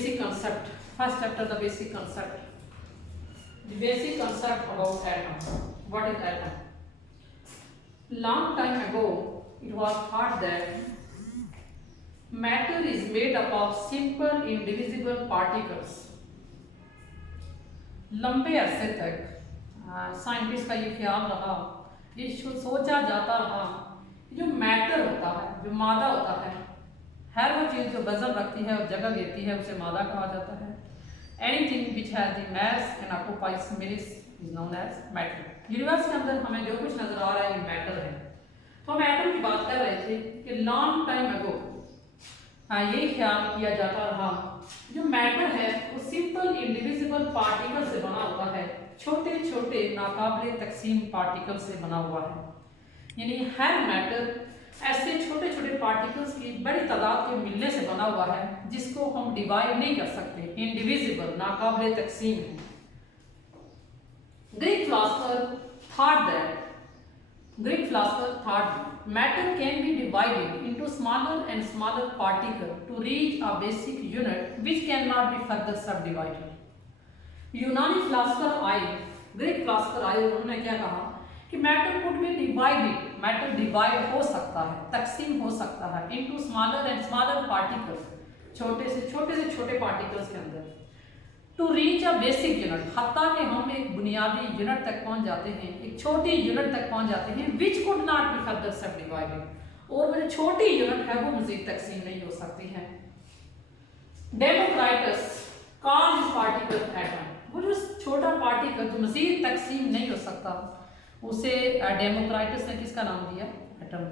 basic concept. First chapter, the basic concept. The basic concept about atom. What is atom? Long time ago, it was thought that matter is made up of simple indivisible particles. लंबे अरसे तक scientist का ये ख्याल रहा, ये सोचा जाता रहा, जो मैटर होता है, जो मादा होता है, हर वो चीज़ जो वजन रखती है और जगह लेती है उसे मादा कहा जाता है. Anything which has the mass and occupies space is known as matter. Universe के अंदर हमें जो कुछ नजर आ रहा है ये मैटर है. तो हम एटम की बात कर रहे थे कि लॉन्ग टाइम अगो ये ख्याल किया जाता रहा जो मैटर है वो सिंपल इंडिविजिबल पार्टिकल से बना हुआ है, छोटे छोटे नाकाबिले तकसीम पार्टिकल से बना हुआ है. यानी हर मैटर ऐसे छोटे छोटे पार्टिकल्स की बड़ी तादाद के मिलने से बना हुआ है जिसको हम डिवाइड नहीं कर सकते, इंडिविजिबल नाकाबिले तकसीम है. Greek philosopher thought matter can be divided into smaller and smaller particles to reach a basic unit which cannot be further subdivided. यूनानी फिलोसोफर आए, ग्रीक फिलोसोफर आए, उन्होंने क्या कहा कि matter could be divided, matter divide हो सकता है, तकसीम हो सकता है into smaller and smaller particles, छोटे से छोटे पार्टिकल्स के अंदर, to reach a basic unit, हत्ता कि हम एक बुनियादी यूनिट तक पहुंच जाते हैं, एक छोटी यूनिट तक पहुंच जाते हैं which could not be further subdivided, और वो जो छोटी यूनिट है वो मजीद तकसीम नहीं हो सकती है. डेमोक्राइटस कॉल्ड दिस पार्टिकल एटम, वो जो छोटा पार्टिकल जो मजीद तकसीम नहीं हो सकता उसे डेमोक्राइटस ने किसका नाम दिया? Atom.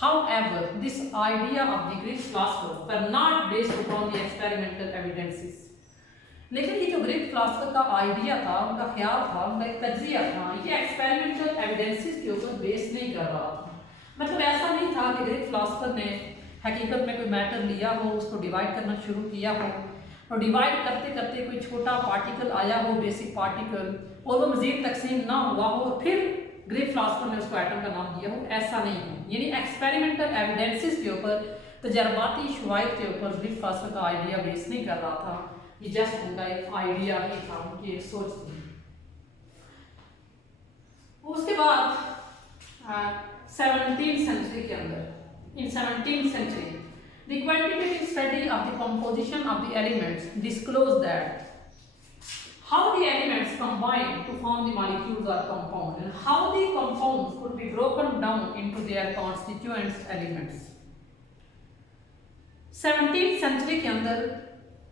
However, this idea of the Greek philosophers were not based upon the experimental evidences. लेकिन ये जो ग्रीक फिलोसोफर का आइडिया था, उनका ख्याल था, उनका एक तज्जिया था, ये एक्सपेरिमेंटल एविडेंसेस के ऊपर बेस नहीं कर रहा था. मतलब ऐसा नहीं था कि ग्रीक फिलोसोफर ने हकीकत में कोई मैटर लिया हो, उसको डिवाइड करना शुरू किया हो और डिवाइड करते करते कोई छोटा पार्टिकल आया हो, बेसिक पार्टिकल, और वो मजीद तकसीम ना हुआ हो और फिर ग्रीक फिलोसोफर ने उसको एटम का नाम दिया हो. ऐसा नहीं है. यानी एक्सपेरिमेंटल एविडेंसेस के ऊपर, तजर्बाती शवाहिद के ऊपर ग्रीक फिलोसोफर का आइडिया बेस नहीं कर रहा था. ये जस्ट उनका एक आइडिया ही था, उनकी एक सोच थी. उसके बाद 17th सेंचुरी के अंदर, in 17th century the quantitative study of the composition of the elements disclosed that how the elements combine to form the molecules or compound and how the compounds could be broken down into their constituent elements. 17th century के अंदर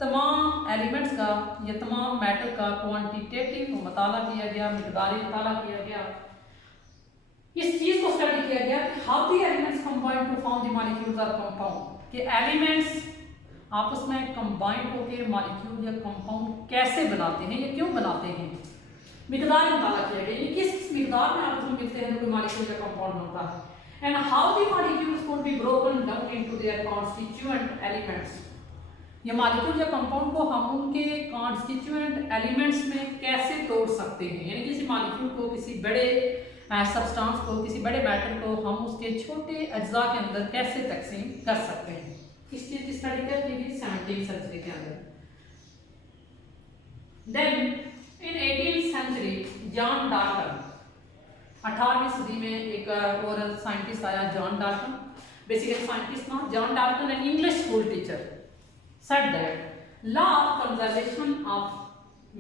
तमाम elements का या तमाम matter का quantitative मुताला किया गया, मिकदारी मुताला किया गया. इस चीज को स्टडी किया गया कि how the elements combine to form the molecules और कंपाउंड, कि एलिमेंट्स आपस में कंबाइन होकर मॉलिक्यूल या कंपाउंड कैसे बनाते हैं या क्यों बनाते हैं. मिकदार मुताला किया गया, ये किस मिकदार में आपस में मिलते हैं कोई मॉलिक्यूल या कंपाउंड बनता है. And how the molecules could be broken down into their constituent elements, ये मॉलिक्यूल या कंपाउंड को हम उनके कॉन्स्टिट्यूएंट एलिमेंट्स में कैसे तोड़ सकते हैं. यानी किसी मॉलिक्यूल को, किसी बड़े सब्सटेंस को, किसी बड़े मैटर को हम उसके छोटे अज्जा के अंदर कैसे तकसीम कर सकते हैं. इस चीज की स्टडी कर की गई 17th सेंचुरी के अंदर. Then in 18th century John Dalton, 18वीं सदी में एक और साइंटिस्ट आया, जॉन डाल्टन. बेसिकली साइंटिस्ट ना, John Dalton an English school teacher said that law of conservation of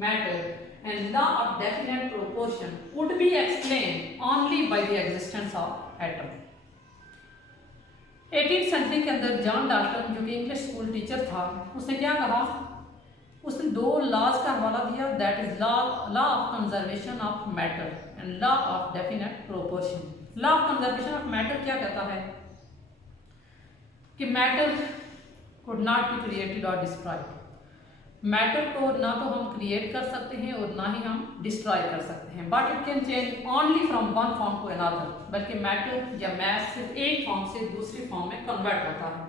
matter and law of definite proportion could be explained only by the existence of atom. 18th century के अंदर John Dalton जो कि English school teacher था, उसने क्या कहा, उसने दो लॉज का हवाला दिया, that is law of conservation of matter and law of definite proportion. Law of conservation of matter क्या कहता है कि matter could not be created or destroyed. Matter को ना तो हम क्रिएट कर सकते हैं और ना ही हम डिस्ट्रॉय कर सकते हैं, but it can change only from one form to another. बल्कि मैटर या मैस सिर्फ एक फॉर्म से दूसरी फॉर्म में कन्वर्ट होता है.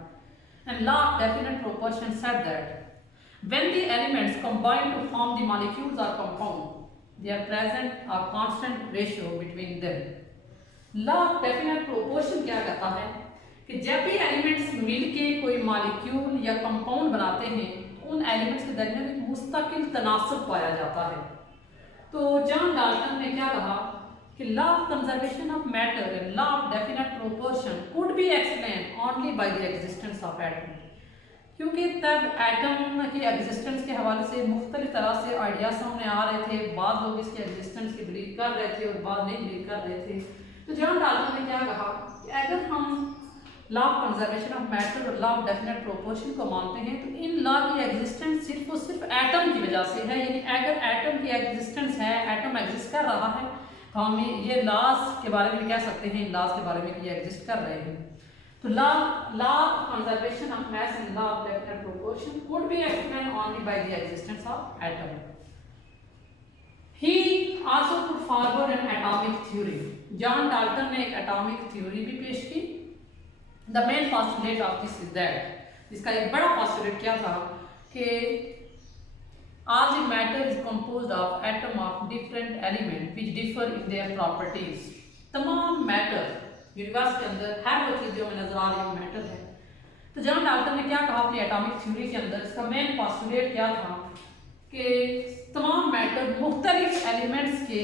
And law of definite proportion said that when the elements combine to form the molecules और compound they are present a constant ratio between them. Law of definite proportion क्या कहता है कि जब भी एलिमेंट्स मिलके कोई मॉलिक्यूल या कंपाउंड बनाते हैं उन एलिमेंट्स के दरमियान एक मुस्तकिल तनासब पाया जाता है। तो जॉन डाल्टन ने क्या कहा कि law of conservation of matter and law of definite proportion could be explain only by the existence of atom, क्योंकि तब एटम की एग्जिस्टेंस के हवाले से मुख्तलिफ तरह से आइडियाज सामने आ रहे थे। बाद लोग इसके एग्जिस्टेंस की बिलीव कर रहे थे और बाद नहीं बिलीव कर रहे थे। तो जॉन डाल्टन ने क्या कहा कि अगर हम law of conservation of matter और लॉ ऑफ डेफिनेट प्रोपोर्शन को मानते हैं तो इन लॉ की एग्जिस्टेंस सिर्फ और सिर्फ एटम की वजह से है। यानी अगर एटम की एग्जिस्टेंस है, एटम एग्जिस्ट कर रहा है, तो हम ये लॉज के बारे में कह सकते हैं, इन लॉज के बारे में कि ये एग्जिस्ट कर रहे हैं। तो law of conservation of mass and law of definite proportion could be explain only by the existence of atom. He also put forward an atomic theory. John Dalton ने एक एटॉमिक थ्योरी भी पेश की। The main postulate of this is that, इसका एक बड़ा postulate क्या था कि all the matter is composed of atom of different element which differ in their properties। तमाम मैटर यूनिवर्स के अंदर हर वो चीज जो हमें नजर आ रही है मैटर है। तो जॉन डाल्टन ने क्या कहा अपनी एटॉमिक थ्योरी के अंदर, इसका मेन postulate क्या था कि तमाम मैटर मुख्तलिफ एलिमेंट्स के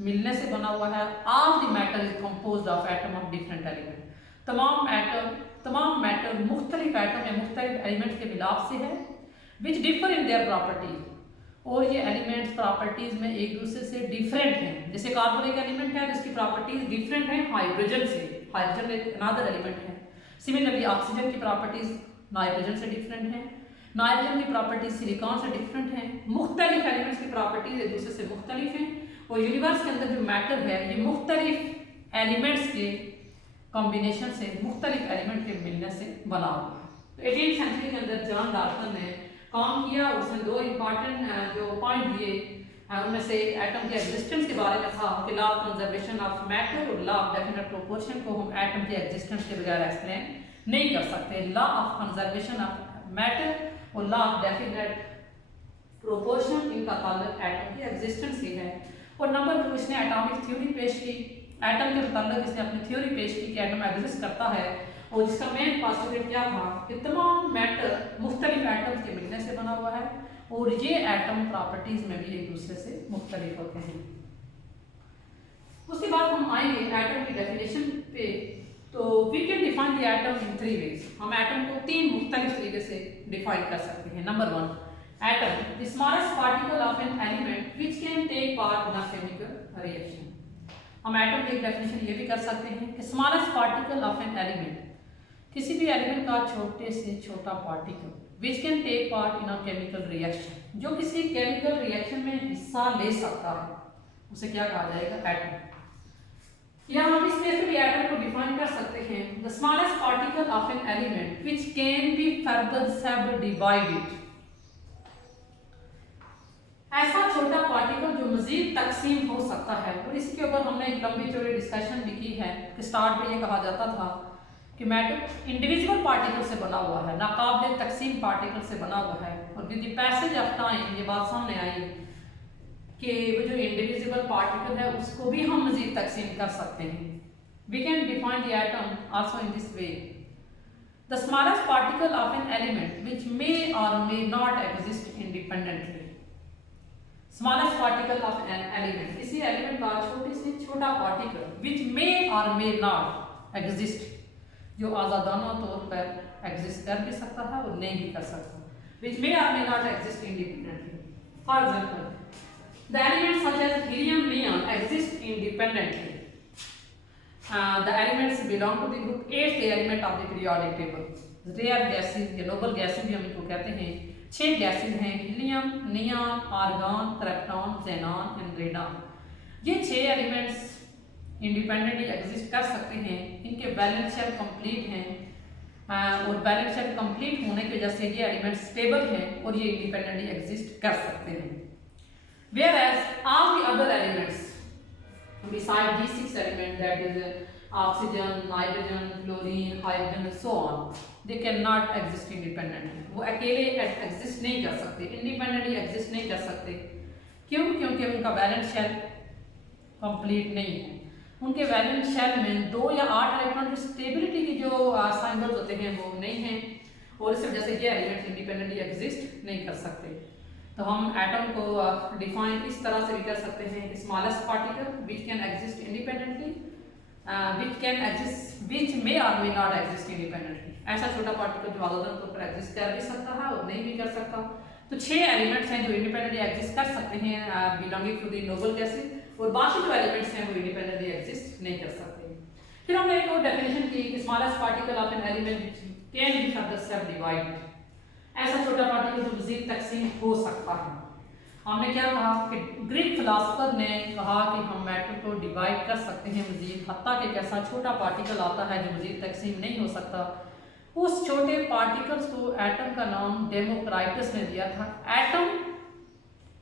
मिलने से बना हुआ है। All the matter is composed of atom of different element. तमाम मैटर मुख्तलिफ एटम या मुख्तलिफ एलिमेंट्स के मिलाप से है। विच डिफर इन देयर प्रॉपर्टीज, और ये एलिमेंट्स प्रॉपर्टीज में एक दूसरे से डिफरेंट हैं। जैसे कार्बन एक एलिमेंट है जिसकी प्रॉपर्टीज डिफरेंट हैं हाइड्रोजन से, हाइड्रोजन एक अनदर एलिमेंट है। सिमिलरली ऑक्सीजन की प्रॉपर्टीज नाइट्रोजन से डिफरेंट हैं, नाइट्रोजन की प्रॉपर्टीज सिलिकॉन से डिफरेंट हैं। मुख्तलिफ एलिमेंट्स की प्रॉपर्टीज एक दूसरे से मुख्तलिफ हैं। और यूनिवर्स के अंदर जो मैटर है ये मुख्तलिफ एलिमेंट्स के कॉम्बिनेशन से, मुख्तलिफ एलिमेंट के मिलने से बना हुआ है। तो 18वीं सेंचुरी के अंदर जॉन डाल्टन ने काम किया। उसने दो इंपॉर्टेंट जो पॉइंट दिए, उनमें से एटम के एग्जिस्टेंस के बारे में था कि law of conservation of matter और लॉ ऑफ डेफिनेट प्रोपोर्शन को हम एटम के एग्जिस्टेंस के बगैर एक्सप्लेन नहीं कर सकते। Law of conservation of matter और लॉ ऑफ डेफिनेट प्रोपोर्शन, इनका ताल्लुक एटम की एग्जिस्टेंस से है। और नंबर 2, इसने एटॉमिक थ्योरी पेश की। एटम के मुताल्लिक इसने अपनी थ्योरी पेश की कि एटम एग्जिस्ट करता है, और जिसका मेन पोस्टुलेट क्या था कि तमाम मैटर मुख्तलिफ एटम्स के मिलने से बना हुआ है, और ये एटम प्रॉपर्टीज में भी एक दूसरे से मुख्तलिफ होते हैं। उसके बाद हम आएंगे एटम की डेफिनेशन पे। तो we can define the atom in 3 ways. हम एटम को 3 मुख्तलिफ तरीके से डिफाइन कर सकते हैं। Number 1, atom the smallest particle of an element which can take part in a chemical reaction. हम एटम की एक डेफिनेशन ये भी कर सकते हैं कि smallest particle of an element, किसी भी एलिमेंट का छोटे से छोटा particle which can take part in a chemical reaction, जो किसी केमिकल रिएक्शन में हिस्सा ले सकता है, उसे क्या कहा जाएगा? एटम। या हम इस केस में भी एटम को डिफाइन कर सकते हैं, the smallest particle of an element which can be further सब डिवाइडेड। ऐसा छोटा पार्टिकल जो मजीद तकसीम हो सकता है। और इसके ऊपर हमने एक लंबी चौड़ी डिस्कशन भी की है कि स्टार्ट में ये कहा जाता था कि मैटर इंडिविजुअल पार्टिकल से बना हुआ है, नाकाबिल तकसीम पार्टिकल से बना हुआ है। और with the passage of time ये बात सामने आई कि वो जो इंडिविजुअल पार्टिकल है उसको भी हम मजीद तकसीम कर सकते हैं। We can define the atom also in this way, the smallest particle of an element which may और may not exist independently. Smallest particle of an element, किसी एलिमेंट का छोटे से छोटा पार्टिकल विच मे और मे नॉट एग्जिस्ट, जो आजादाना तौर पर एग्जिस्ट कर भी सकता है और नहीं भी कर सकता, विच मे और may not exist independently. For example, the elements such as helium, neon exist independently. The elements belong to the group 8th element of the periodic table. Rare gases या noble gases भी हम इनको कहते हैं। 6 gases हैं, helium, neon, argon, krypton, xenon and radon. ये 6 elements independently exist कर सकते हैं। इनके वैलेंस शेल कंप्लीट हैं और वैलेंस शेल कंप्लीट होने की वजह से ये एलिमेंट्स स्टेबल हैं और ये इंडिपेंडेंटली एग्जिस्ट कर सकते हैं। Whereas all the other elements beside these 6 elements, that is oxygen, nitrogen, fluorine, hydrogen and so on, they cannot exist independently. वो अकेले एग्जिस्ट नहीं कर सकते, इंडिपेंडेंटली एग्जिस्ट नहीं कर सकते। क्यों? क्योंकि उनका वैलेंस शेल कंप्लीट नहीं है। उनके वैलेंस शेल में 2 या 8 इलेक्ट्रॉन की स्टेबिलिटी की जो सिंबल्स होते हैं वो नहीं है, और सिर्फ जैसे ये एलिमेंट्स इंडिपेंडेंटली एग्जिस्ट नहीं कर सकते। तो हम एटम को डिफाइन इस तरह से भी कर सकते हैं, smallest particle which can exist independently, which may और मे नॉट एग्जिस्ट इंडिपेंडेंटली। ऐसा छोटा पार्टिकल जो आलादन तौर पर एग्जिस्ट कर भी सकता है और नहीं भी कर सकता। तो 6 एलिमेंट्स हैं जो इंडिपेंडेंटली एग्जिस्ट कर सकते हैं belonging to the noble gases, और बाकी जो एलिमेंट्स हैं वो इंडिपेंडेंटली एग्जिस्ट नहीं कर सकते। फिर हमने एक और डेफिनेशन की, smallest particle of an element can be further सब डिवाइडेड। ऐसा छोटा पार्टिकल जो मजीद तकसीम हो सकता है। हमने क्या कहा कि ग्रीक फिलासफर ने कहा कि हम मैटर को डिवाइड कर सकते हैं मजीद, हत्ता कि एक ऐसा छोटा पार्टिकल आता है जो मजीद तकसीम नहीं हो सकता। उस छोटे पार्टिकल्स को एटम का नाम डेमोक्राइटस ने दिया था। Atom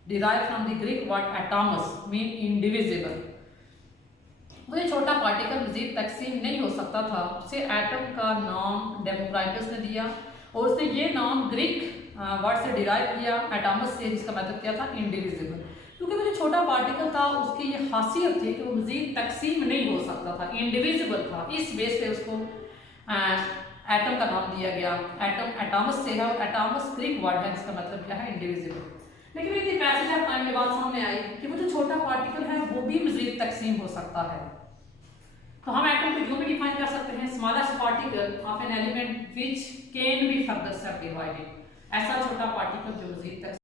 derive from the Greek word atomos mean indivisible. वो ये छोटा पार्टिकल मजीद तकसीम नहीं हो सकता था, उसे एटम का नाम डेमोक्राइटस ने दिया, और उसने ये नाम ग्रीक वर्ड से डिराइव किया एटॉमस से, जिसका मतलब क्या था, इंडिविजिबल। क्योंकि वो जो छोटा पार्टिकल था उसकी ये खासियत थी कि वो मजीद तकसीम नहीं हो सकता था, इंडिविजिबल था। इस बेस पे उसको एटम का नाम दिया गया। एटम एटॉमस से है और एटॉमस ग्रीक वर्ड है जिसका मतलब क्या है, इंडिविजिबल। लेकिन एक पैसेज ऑफ टाइम में बात सामने आई कि वो जो छोटा पार्टिकल है वो भी मजीद तकसीम हो सकता है। तो हम एटम को जो भी डिफाइन कर सकते हैं, smallest particle of an element which can be further सब डिवाइडेड। ऐसा छोटा पार्टिकल जो मजीद